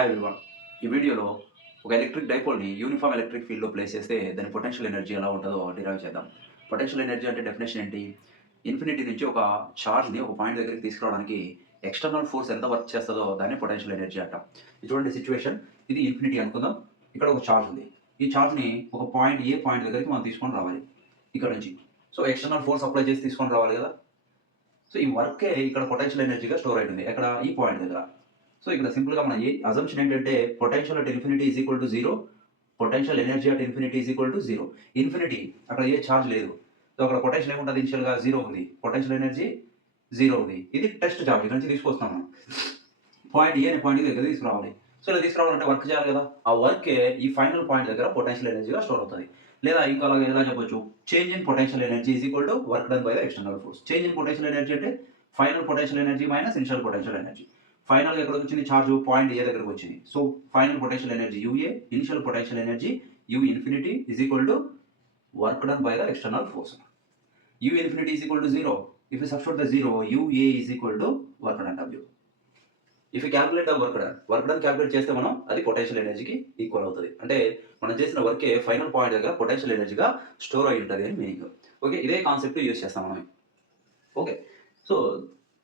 Hi everyone. ఈ వీడియోలో ఒక ఎలక్ట్రిక్ డైపోల్‌ని యూనిఫార్మ్ ఎలక్ట్రిక్ ఫీల్డ్‌లో ప్లేస్ చేస్తే దాని పొటెన్షియల్ ఎనర్జీ ఎలా ఉంటదో డిరైవ్ చేద్దాం. పొటెన్షియల్ ఎనర్జీ అంటే డెఫినిషన్ ఏంటి? ఇన్ఫినిటీ నుంచి ఒక చార్జ్‌ని ఒక పాయింట్ దగ్గరికి తీసుకురావడానికి ఎక్స్‌టర్నల్ ఫోర్స్ ఎంత వర్క్ చేస్తదో దాన్ని పొటెన్షియల్ ఎనర్జీ అంటాం. ఇది చూడండి సిట్యుయేషన్. ఇది ఇన్ఫినిటీ అనుకుందాం. ఇక్కడ ఒక చార్జ్ ఉంది. ఈ చార్జ్‌ని ఒక పాయింట్ ఏ పాయింట్ దగ్గరికి మనం తీసుకొని రావాలి. ఇక్కడ నుంచి. సో, ఎక్స్‌టర్నల్ ఫోర్స్ అప్లై చేసి తీసుకొని రావాలి కదా! సో, ఈ వర్కే ఇక్కడ పొటెన్షియల్ ఎనర్జీగా స్టోర్ అయ్యింది. ఎక్కడ? ఈ పాయింట్ దగ్గర. సో, ఇక్కడ సింపుల్‌గా మన అజంప్షన్ ఏంటంటే potential at infinity is equal to 0. Potential energy at infinity is equal to 0. Infinity అక్కడ ఏ చార్జ్ లేదు. సో, అక్కడ పొటెన్షియల్ ఏముంటది ఇనిషియల్‌గా 0 ఉంది. పొటెన్షియల్ ఎనర్జీ 0 ఉంది. ఇది టెస్ట్ చార్జ్. ఇక్కడ నుంచి తీసుకొస్తున్నాం మనం. పాయింట్ ఏ అనే పాయింట్‌కి దగ్గర తీసుకురావాలి. సో, ఇలా తీసుకురావాలంటే వర్క్ చేయాలి కదా! ఆ వర్కే ఈ ఫైనల్ పాయింట్ దగ్గర పొటెన్షియల్ ఎనర్జీగా స్టోర్ అవుతది. లేదా ఇంకా అలాగా ఎలా చెప్పొచ్చు? Change in potential energy is equal to work done by the external force. Change in potential energy అంటే final potential energy minus initial potential energy. ఫైనల్‌గా ఎక్కడికొచ్చింది చార్జ్? పాయింట్ ఏ దగ్గరికి వచ్చింది. So, final potential energy UA, initial potential energy U infinity is equal to work done by the external force. U infinity is equal to 0. If you substitute the 0, UA is equal to work done W. If you calculate the work done calculate చేస్తే మనం అది potential ఎనర్జీకి equal అవుతది. అంటే మనం చేసిన వర్కే final point దగ్గర పొటెన్షియల్ ఎనర్జీగా స్టోర్ అయ్యి ఉంటది అని మీనింగ్. ఓకే. ఇదే కాన్సెప్ట్ యూజ్ చేస్తాం మనం. ఓకే. సో,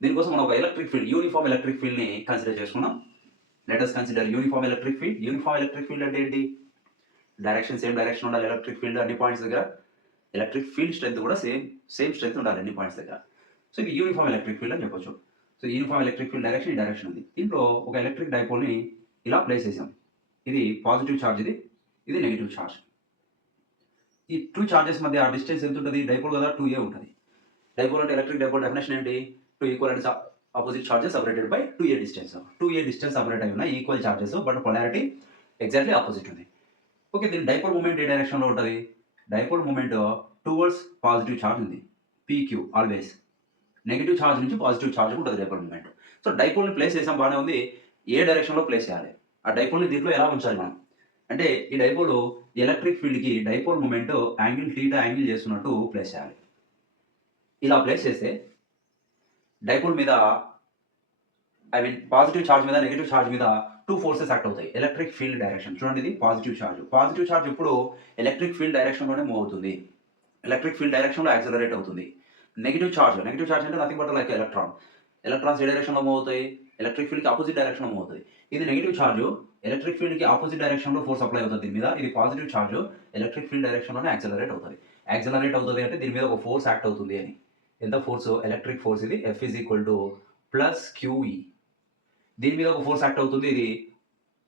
దీనికోసం మనం ఒక ఎలక్ట్రిక్ ఫీల్డ్, యూనిఫార్మ్ ఎలక్ట్రిక్ ఫీల్డ్‌ని కన్సిడర్ చేసుకున్నాం. Let us consider uniform electric field. Uniform electric field అంటే ఏంటి? డైరెక్షన్ సేమ్ డైరెక్షన్ ఉండాలి ఎలక్ట్రిక్ ఫీల్డ్ అన్ని పాయింట్స్ దగ్గర. ఎలక్ట్రిక్ ఫీల్డ్ స్ట్రెంత్ కూడా సేమ్ స్ట్రెంత్ ఉండాలి అన్ని పాయింట్స్ దగ్గర. సో, ఇది యూనిఫార్మ్ ఎలక్ట్రిక్ ఫీల్డ్ అని చెప్పొచ్చు. So, uniform electric field direction ఈ డైరెక్షన్ ఉంది. దీంట్లో ఒక ఎలక్ట్రిక్ డైపోల్‌ని ఇలా ప్లేస్ చేసాం. ఇది పాజిటివ్ చార్జ్ ఇది నెగెటివ్ చార్జ్. ఈ 2 చార్జెస్ మధ్య ఆ డిస్టెన్స్ ఎంత ఉంటది? డైపోల్ కదా 2a ఉంటది. డైపోల్ అంటే ఎలక్ట్రిక్ డైపోల్ డెఫినిషన్ ఏంటి? 2 equivalent opposite charges separated by 2a distance. 2a distance separate అయి ఉన్నాయి equal charges but polarity exactly opposite ఉంది. ఓకే. దీని డైపోల్ మూవ్‌మెంట్ ఏ డైరెక్షన్‌లో ఉంటది? Dipole movement towards positive charge ఉంది. pq always. నెగెటివ్ చార్జ్ నుంచి positive charge ఉంటది డైపోల్ మూవ్‌మెంట్. సో, డైపోల్‌ని ప్లేస్ చేసాం బానే ఉంది. ఏ డైరెక్షన్‌లో ప్లేస్ చేయాలి? ఆ డైపోల్‌ని దీంట్లో ఎలా ఉంచాలి మనం? అంటే ఈ డైపోల్ ఎలక్ట్రిక్ ఫీల్డ్‌కి డైపోల్ మూవ్‌మెంట్ యాంగిల్ θ యాంగిల్ చేస్తున్నట్టు ప్లేస్ చేయాలి. ఇలా ప్లేస్ చేస్తే డైపోల్ మీద పాజిటివ్ చార్జ్ మీద, నెగెటివ్ చార్జ్ మీద 2 ఫోర్సెస్ యాక్ట్ అవుతాయి. Electric field direction. చూడండి ఇది పాజిటివ్ చార్జ్. పాజిటివ్ చార్జ్ ఎప్పుడు ఎలక్ట్రిక్ ఫీల్డ్ డైరెక్షన్‌లోనే మూవ్ అవుతుంది. ఎలక్ట్రిక్ ఫీల్డ్ డైరెక్షన్‌లో యాక్సిలరేట్ అవుతుంది. నెగెటివ్ చార్జ్ అంటే nothing but like electron. Electrons ఏ డైరెక్షన్‌లో మూవ్ అవుతాయి? ఎలక్ట్రిక్ ఫీల్డ్‌కి ఆపోజిట్ డైరెక్షన్‌లో మూవ్ అవుతాయి. ఇది నెగెటివ్ చార్జ్ ఎలక్ట్రిక్ ఫీల్డ్‌కి ఆపోజిట్ డైరెక్షన్‌లో ఫోర్స్ అప్లై అవుతది దీని మీద. ఇది పాజిటివ్ చార్జ్ ఎలక్ట్రిక్ ఫీల్డ్ డైరెక్షన్‌లోనే యాక్సిలరేట్ అవుతది. యాక్సిలరేట్ అవుతది అంటే దీని మీద ఒక ఫోర్స్ యాక్ట్ అవుతుంది అని. ఎంత ఫోర్స్? ఎలక్ట్రిక్ ఫోర్స్ ఇది F is equal to plus QE. దీని మీద ఒక ఫోర్స్ యాక్ట్ అవుతుంది. ఇది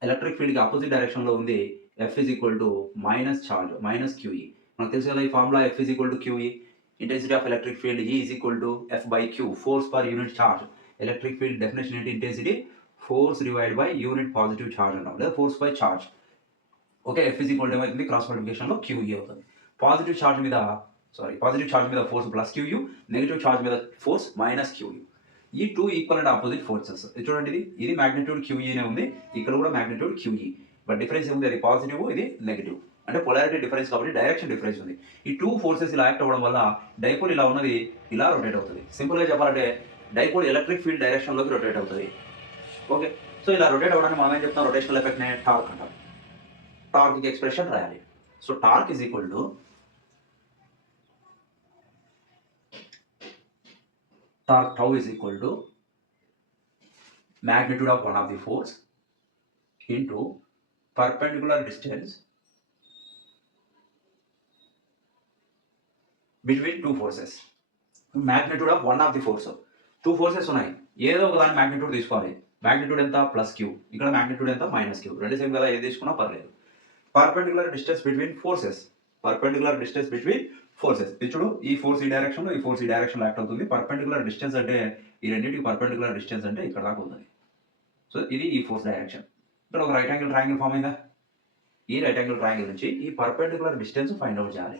ఎలక్ట్రిక్ ఫీల్డ్‌కి ఆపోజిట్ డైరెక్షన్‌లో ఉంది. F is equal to minus charge minus QE. మనకు తెలుసు కదా ఈ formula F is equal to QE. Intensity of electric field E is equal to F by Q. Force per unit charge. Electric field definition ఏంటి? Intensity force divide by unit positive charge అంటాం. లేదా force by charge. Okay. F is equal to ఏమవుతుంది? Cross మల్టిప్లికేషన్‌లో QE అవుతుంది. Positive charge మీద force plus QU, negative charge మీద force minus QU. ఈ 2 equal and opposite forces. ఇది చూడండి ఇది మాగ్నిట్యూడ్ QE ఉంది. ఇక్కడ కూడా మాగ్నిట్యూడ్ QE. బట్ డిఫరెన్స్ ఏముంది? అది పాజిటివ్, ఇది నెగెటివ్. అంటే పొలారిటీ డిఫరెన్స్ కాబట్టి డైరెక్షన్ డిఫరెన్స్ ఉంది. ఈ 2 ఫోర్సెస్ ఇలా యాక్ట్ అవ్వడం వల్ల డైపోల్ ఇలా ఉన్నది ఇలా రొటేట్ అవుతది. సింపుల్‌గా చెప్పాలంటే డైపోల్ ఎలక్ట్రిక్ ఫీల్డ్ డైరెక్షన్‌లోకి రొటేట్ అవుతది. ఓకే. సో, ఇలా రొటేట్ అవ్వడానికి మనం ఏం చెప్తాం? రొటేషనల్ ఎఫెక్ట్‌ని టార్క్ అంటాం. టార్క్‌కి ఎక్స్‌ప్రెషన్ రాయాలి. So, torque is equal to torque tau is equal to magnitude of one of the force into perpendicular distance between two forces. Magnitude of one of the force. 2 forces ఉన్నాయి. ఏదో ఒక దాని magnitude తీసుకోవాలి. Magnitude ఎంత? Plus Q. ఇక్కడ magnitude ఎంత? Minus Q. రెండు same కదా, ఏది తీసుకున్నా పర్లేదు. Perpendicular distance between forces. ఇది చూడు, ఈ ఫోర్స్ ఈ డైరెక్షన్‌లో, ఈ ఫోర్స్ ఈ డైరెక్షన్‌లో యాక్ట్ అవుతుంది. పర్పెండిక్యులర్ డిస్టెన్స్ అంటే ఈ రెండిటికి పర్పెండిక్యులర్ డిస్టెన్స్ అంటే ఇక్కడ దాకా ఉంది. సో, ఇది ఈ ఫోర్స్ డైరెక్షన్. ఇక్కడ ఒక రైట్ యాంగిల్ ట్రయాంగిల్ ఫార్మ్ అయిందా? ఈ రైట్ యాంగిల్ ట్రయాంగిల్ నుంచి ఈ పర్పెండిక్యులర్ డిస్టెన్స్ ఫైండ్ అవుట్ చేయాలి.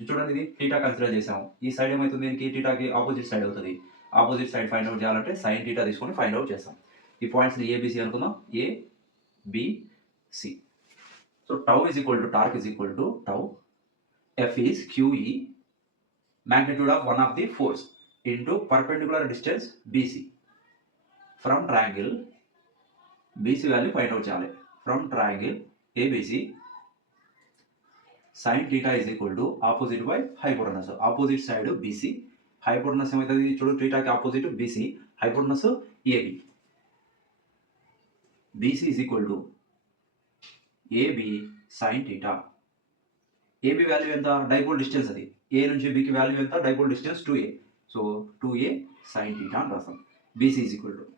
చూడండి ఇది θ కన్సిడర్ చేసాం. ఈ సైడ్ ఏమైతుంది? దీనికి θకి ఆపోజిట్ సైడ్ అవుతది. ఆపోజిట్ సైడ్ ఫైండ్ అవుట్ చేయాలంటే sin θ తీసుకొని ఫైండ్ అవుట్ చేస్తాం. ఈ పాయింట్స్‌ని ABC అనుకుందాం. A, B, C. So, torque is equal to tau. F is QE, magnitude of one of the force into perpendicular distance BC from triangle BC value find out చేయాలి. From triangle ABC sin theta is equal to opposite by hypotenuse. Opposite side BC, hypotenuse ఏమవుతుంది చూడు, థీటాకి opposite BC, hypotenuse AB. BC is equal to AB sine theta. AB value ఎంత, dipole distance అది, A నుంచి బికి value ఎంత, dipole distance 2a. So 2a sine theta అని రాస్తాం. బీసీ ఈజ్ ఈక్వల్ టు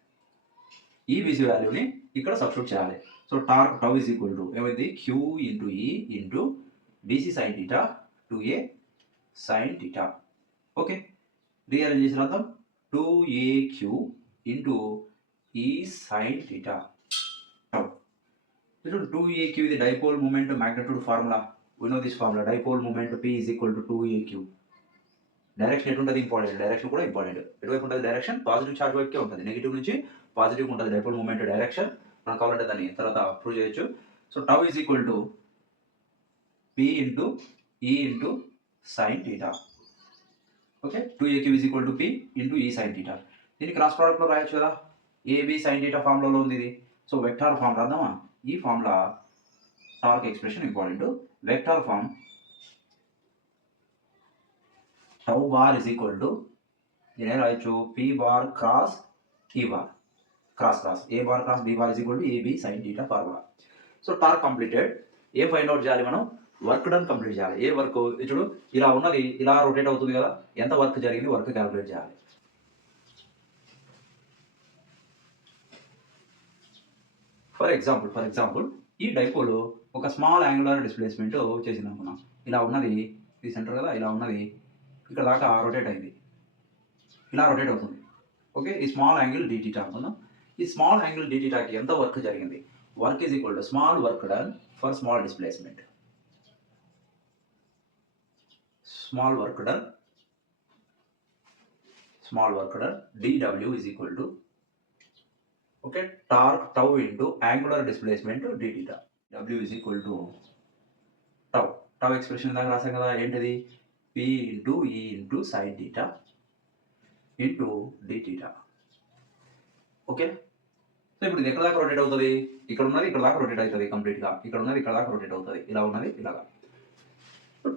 ఈ బీసీ వాల్యూని ఇక్కడ సబ్స్టిట్యూట్ చేయాలి. So torque tau is equal to ఏమైంది, q into E into BC sine theta 2a sine theta. Okay, rearrange చేసి రాద్దాం. 2aq into E sine theta. 2aq ఇది dipole moment magnitude formula. we know this formula, dipole moment P is equal to 2aq. Direction ఎటు ఉంటుంది important, direction కూడా important. ఎటువైపు ఉంటుంది direction, positive charge వైపుకే ఉంటుంది, negative నుంచి పాజిటివ్ ఉంటుంది డైపోల్ మూమెంట్ డైరెక్షన్. మనం కావాలంటే దాన్ని తర్వాత ప్రూవ్ చేయొచ్చు. So tau is equal to P into E into sine theta. Okay, 2aq is equal to P into E sine theta. దీన్ని క్రాస్ ప్రోడక్ట్లో రాయొచ్చు కదా, ఏబి సైన్ థీటా ఫార్ములాలో ఉంది ఇది. సో వెక్టార్ ఫామ్ రాద్దామా, ఈ formula torque expression important. Vector form tau bar is equal to దీని రాయొచ్చు P bar cross E bar, cross cross A bar cross B bar is equal to AB sine theta formula. So torque completed. ఏం find out చేయాలి మనం, work done complete చేయాలి. ఏ work చూడు, ఇలా ఉన్నది ఇలా రొటేట్ అవుతుంది కదా, ఎంత వర్క్ జరిగింది వర్క్ క్యాలిక్యులేట్ చేయాలి. ఫర్ ఎగ్జాంపుల్ ఈ డైపోల్ ఒక స్మాల్ యాంగులర్ డిస్ప్లేస్మెంట్ చేసింది అనుకున్నాం. ఇలా ఉన్నది, ఇది సెంటర్ కదా, ఇలా ఉన్నది ఇక్కడ దాకా రొటేట్ అయింది, ఇలా రొటేట్ అవుతుంది. ఓకే, ఈ స్మాల్ యాంగిల్ డిటీటా అనుకుందాం. ఈ స్మాల్ యాంగిల్ డిటీటాకి ఎంత వర్క్ జరిగింది, work is equal to small work done for small displacement. Small work done dw is equal to okay torque tau into angular displacement d theta. W is equal to tau expression దాకా రాసాం కదా, ఏంటిది p into e into sin theta into d theta. Okay, so ఇప్పుడు ఇది ఎక్కడ దాకా rotate అవుతుంది, ఇక్కడ ఉన్నది ఇక్కడ దాకా రొటేట్ అవుతుంది కంప్లీట్గా, ఇక్కడ ఉన్నది ఇక్కడ దాకా రొటేట్ అవుతుంది, ఇలా ఉన్నది ఇలాగా.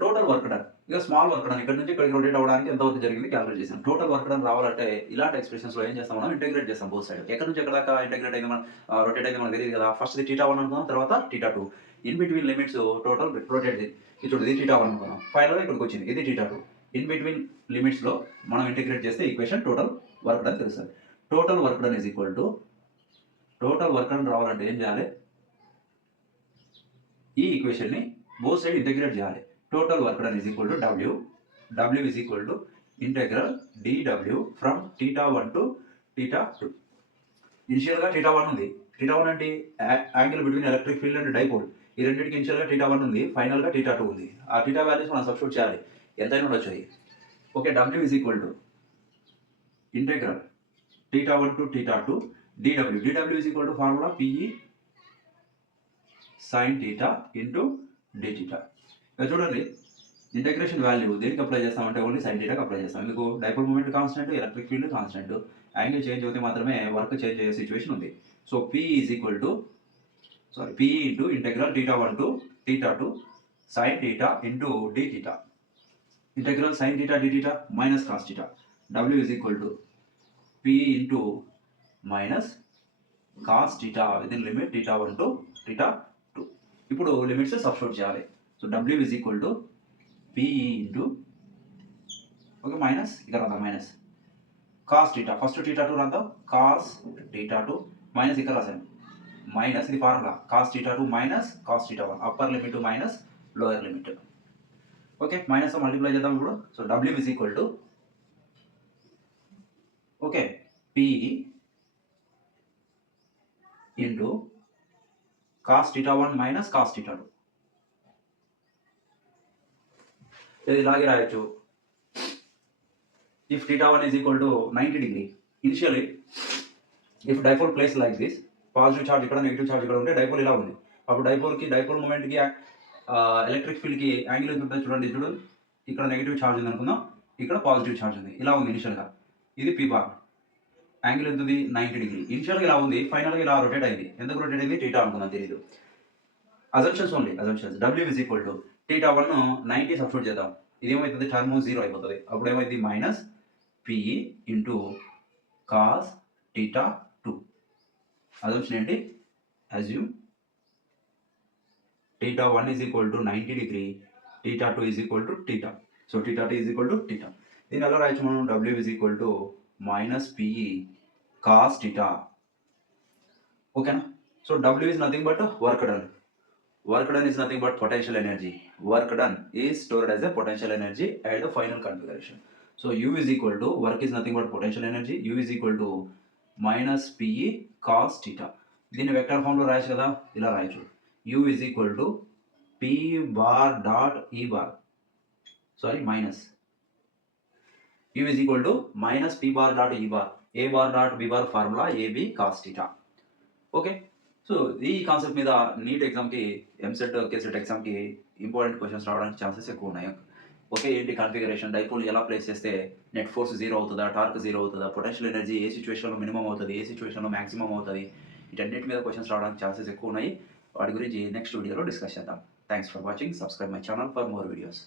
టోటల్ వర్క్ డన్, ఇక స్మాల్ వర్క్ డన్ ఇక్కడ నుంచి ఇక్కడికి రొటేట్ అవ్వడానికి ఎంత వర్క్ జరిగింది క్యాలిక్యులేట్ చేసాం. టోటల్ వర్క్ డన్ రావాలంటే ఇలాంటి ఎక్స్ప్రెషన్స్లో ఏం చేస్తాం, మనం ఇంటెగ్రేట్ చేస్తాం బోత్ సైడ్. ఎక్కడ నుంచి ఎక్కడ దాకా ఇంటెగ్రేట్ అయింది, మనం రొటేట్ అయింది మనకు తెలియదు కదా. ఫస్ట్ ఇది θ1 అనుకున్నాం, తర్వాత θ2, in between limits total rotate ఇప్పుడు ఇది θ1 అనుకున్నాం, ఫైనల్గా ఇక్కడికి వచ్చింది ఇది θ2. ఇన్ బిట్వీన్ లిమిట్స్లో మనం ఇంటెగ్రేట్ చేస్తే ఈక్వేషన్ టోటల్ వర్క్ డన్ తెలుస్తుంది. Total work done is equal to, total work done రావాలంటే ఏం చేయాలి, ఈ ఈక్వేషన్ని బోత్ సైడ్ ఇంటెగ్రేట్ చేయాలి. Total work done is equal to W is equal to integral dW from θ1 to θ2. ఇనిషియల్గా θ1 ఉంది, θ1 అంటే angle between electric field and dipole. ఈ రెండింటికి ఇనిషియల్గా θ1 ఉంది, ఫైనల్గా θ2 ఉంది. ఆ θ వాల్యూస్ మనం సబ్స్టిట్యూట్ చేయాలి, ఎంతైనా ఉండొచ్చు అది. Okay, W is equal to integral θ1 to θ2 dW is equal to formula PE sin theta into d theta. చూడండి, ఇంటెగ్రేషన్ వాల్యూ దేనికి అప్లై చేస్తామంటే ఓన్లీ సైన్ థీటాకి అప్లై చేస్తాం. ఎందుకు, dipole moment constant, electric field constant, angle change అవుతే మాత్రమే work change అయ్యే situation ఉంది. So P is equal to P into integral θ1 to θ2 sine theta into d theta. Integral sine theta d theta minus cos theta. W is equal to P into minus cos theta with in limit θ1 to θ2. ఇప్పుడు limits substitute చేయాలి. So W is equal to PE into okay minus ఇక్కడ రాద్దాం, minus cos theta, first θ2 రాద్దాం, cos θ2 minus ఇక్కడ రాసాను minus, ఇది formula cos θ2 minus cos θ1, upper limit minus lower limit. Okay, minus multiply చేద్దాం ఇప్పుడు. So W is equal to okay PE into cos θ1 minus cos θ2. ఇది ఇలాగే రాయొచ్చు. If θ1 is equal to 90 degree, initially if dipole place like this, positive charge ఇక్కడ negative charge ఇక్కడ ఉంటే dipole ఇలా ఉంది, అప్పుడు డైపోల్ మూమెంట్కి ఎలక్ట్రిక్ ఫీల్డ్కి యాంగిల్ ఎంత ఉంటుంది చూడండి. చూడండి, ఇక్కడ నెగిటివ్ చార్జ్ ఉంది అనుకుందాం, ఇక్కడ పాజిటివ్ చార్జ్ ఉంది, ఇలా ఉంది ఇనిషియల్గా. ఇది P బార్, యాంగిల్ ఎంత ఉంది 90 డిగ్రీ. ఇనిషియల్‌గా ఇలా ఉంది, ఫైనల్‌గా ఇలా రొటేట్ అయింది. ఎందుకు రొటేట్ అయింది? θ అనుకుందాం తెలీదు. Assumptions only assumptions. W is equal to θ1 90 substitute చేద్దాం. ఇదేమైతుంది? టర్మ్ 0 అయిపోతది. అప్పుడు ఏమైద్ది? Minus PE into cos θ2. Assumption ఏంటి? Assume θ1 is equal to 90 degree, θ2 is equal to θ. So θ2 is equal to θ. దీన్ని ఎలా రాయొచ్చు మనం? W is equal to minus PE cos θ. ఓకేనా? So W is nothing but work done. Work done is nothing but potential energy. Work done is stored as a potential energy at the final configuration. So U is equal to, work is nothing but potential energy, U is equal to minus PE cos theta. దీన్ని vector ఫామ్లో రాయొచ్చు కదా, ఇలా రాయొచ్చు. U is equal to P bar dot E bar. Sorry, minus. U is equal to minus P bar dot E bar. A bar dot B bar formula AB cos theta. Okay. So ఈ concept మీద neat ఎగ్జామ్కి, EAMCET cassette ఎగ్జామ్కి important questions రావడానికి chances ఎక్కువ ఉన్నాయి. Okay, ఏంటి configuration, dipole ఎలా place చేస్తే నెట్ ఫోర్స్ 0 అవుతుందా, టార్క్ 0 అవుతుందా, పొటెన్షియల్ ఎనర్జీ ఏ సిచ్యువేషన్లో మినిమం అవుతుంది, ఏ సిచ్యువేషన్లో మాక్సిమం అవుతుంది, వీటన్నిటి మీద క్వశ్చన్స్ రావడానికి ఛాన్సెస్ ఎక్కువ ఉన్నాయి. వాటి గురించి నెక్స్ట్ వీడియోలో డిస్కస్ చేద్దాం. Thanks for watching. Subscribe my channel for more videos.